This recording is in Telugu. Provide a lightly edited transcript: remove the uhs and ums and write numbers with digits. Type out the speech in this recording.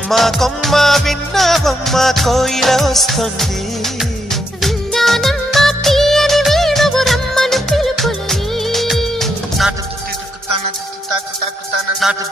కొమ్మ కొమ్మ విన్నావమ్మ కోయిల వస్తుంది. విన్నానమ్మా తీయని వేణువు రమ్మను పిలుపులని. నాటు తాకు తాకు తాకు నాటు